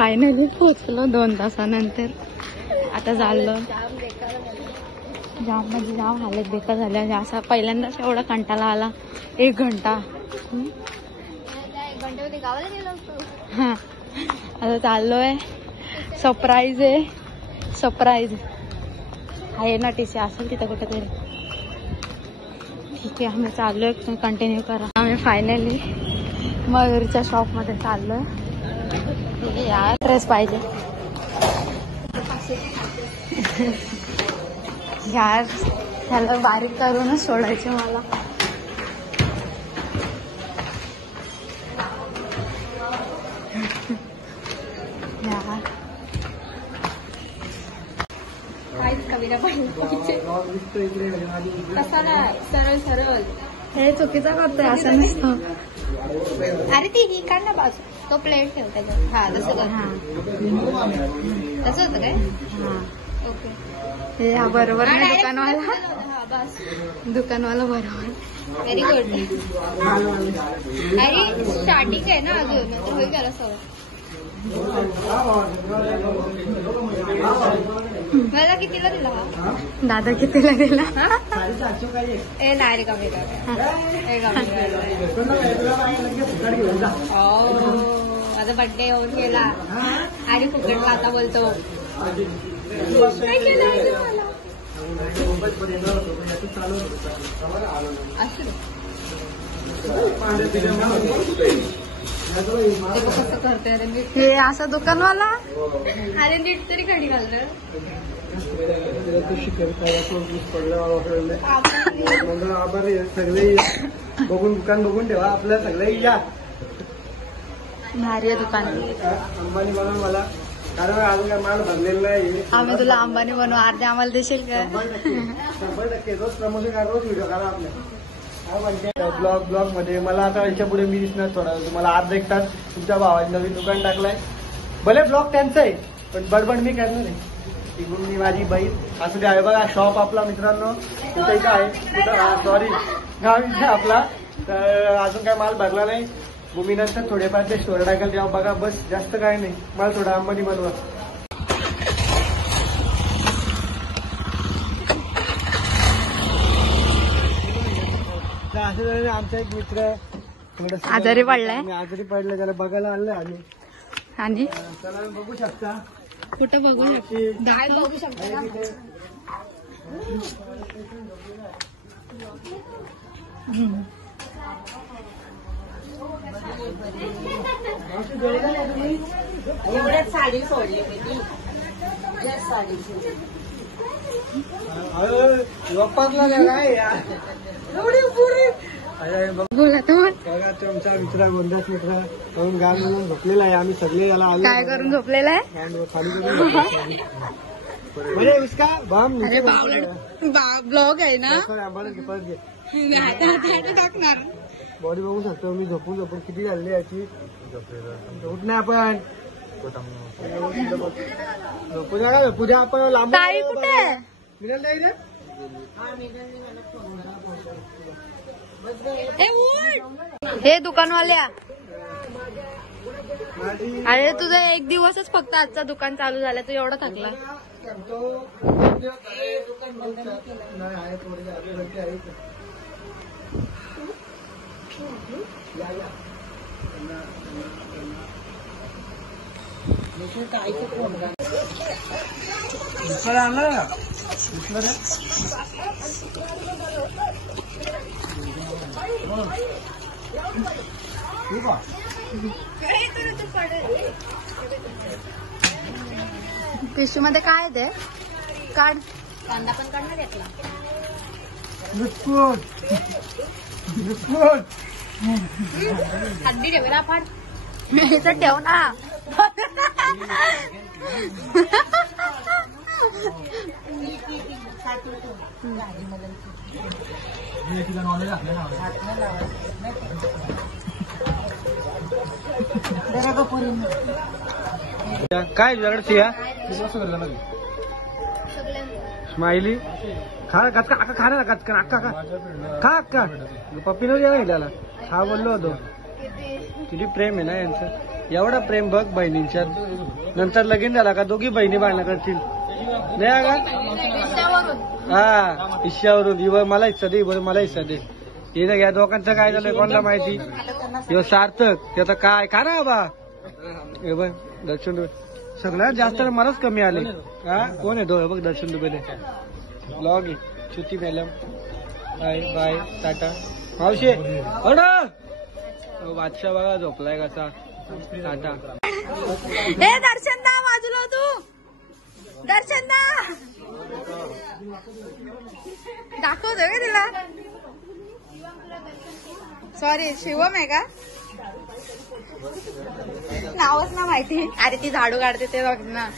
Finally पोहोचलो 2 तासानंतर. आता चाललो. जाम म्हणजे जाम हालत बेकार झाल्या. असा पहिल्यांदाच एवढा कंटाळा आला. 1 घंटा. हा आता चाललोय. सरप्राईज आहे. सरप्राईज आहे ना टीसी असेल तिथं कुठेतरी. ठीक आहे आम्ही चाललोय. कंटिन्यू करा. आम्ही फायनली मयूरच्या शॉपमध्ये चाललोय. यार ड्रेस पाहिजे यार. त्याला बारीक करूनच सोडायचे मला. यार कविता कसा नाही सरळ सरळ. हे चुकीचं करतोय असं नसतं. अरे ती ही काढ ना बाजू. तो प्लेट ठेव त्याच्यात. हा तसं कर. हा तसं होतं काय. हा ओके. हे हा बरोबर नाही दुकानवाला. हा बस दुकानवाला बरोबर. Very good. अरे स्टार्टिंग आहे ना अजून तर होईल त्याला सवय. मला कितीला दिला हा. दादा कितीला दिला. ए नाही रे कमी माझा बर्थडे येऊन गेला आणि फुकटला आता बोलतो. कसं करतोय हे असं दुकानवाला. अरे नीट तरी घडी घाललं. सगळे बघून दुकान बघून ठेवा. आपल्या सगळे या भारी दुकान. अंबानी बनव मला कारण अजून काय माल भरलेला नाही. आम्ही तुला अंबानी बनवू. अर्धे आम्हाला देशील का. 100% रोज प्रमोशन करा. रोज व्हिडिओ करा आपल्या ब्लॉग मध्ये. मला आता याच्या पुढे मी दिसणार थोडा. तुम्हाला अर्धा 1 तास तुमच्या भावाने नवीन दुकान टाकलाय. भले ब्लॉग त्यांचं आहे पण बडबड मी करणार आहे. तिकडून मी माझी बहीण असं ते आहे बघा. शॉप आपला मित्रांनो कुठे इथं आहे. कुठं सॉरी गाव इथे आपला. तर अजून काय माल भरला नाही. मी नंतर थोडेफार ते स्टोर टाकेल तेव्हा बघा. बस जास्त काय नाही. मला थोडं अंबानी बनवा. असं आमचा एक मित्र आजारी पडलाय. आजारी पडलाय. त्याला बघायला आणलं आम्ही. आणि त्याला बघू शकता. कुठं बघू शकता. बघू शकता. एवढ्यात साडी सोडली मी. साडी बोला तुम्ही. तुमचा मित्र गोंदास मित्र म्हणून गाव म्हणून झोपलेला आहे. आम्ही सगळे याला आलो. काय करून झोपलेला आहे. खाली म्हणजे उसका बाम ब्लॉग आहे ना. टाकणार. बॉडी बघू शकतो. मी झोपून किती झाली याची. उठ नाही आपण पूजा का पूजा आपण लांब कुठे मिळेल नाही रे. हे दुकानवाल्या. अरे तुझं 1 दिवसच फक्त आजचा दुकान चालू झालं. तू एवढा थकला. पिशवी मध्ये काय ते काढ. कांदा पण काढणार यातला. हद्दी ठेवला फाट. इथं ठेव ना. काय तुझ्याकडे सिया स्माइली खा कचका अक्का खा ना कचका अक्का खा अक्का पप्पीनं द्या त्याला हा बोललो होतो. किती प्रेम आहे ना यांचं. एवढा प्रेम बघ बहिणींच्यात. नंतर लगीन झाला का दोघी बहिणी भांडणं करतील नाही का? हा हिश्श्यावरून मला हिस्सा दे मला हिस्सा दे. हे या दोघांचं काय झालंय कोणाला माहिती. हे सार्थक त्याचं काय का ना बा. हे बघ दर्शन दुबे सगळ्यात जास्त मलाच कमी आले. हा कोण आहे बघ दर्शन दुबेले. ब्लॉग आहे Shruti madam. Bye bye tata मावशी. बादशाह बघा झोपलाय कसा. टाटा. हे दर्शन दा बाजूला तू. दर्शन दा दाखवतोय का तिला. सॉरी शिवम आहे का नावच ना माहिती. अरे ती झाडू काढते ते बघ ना.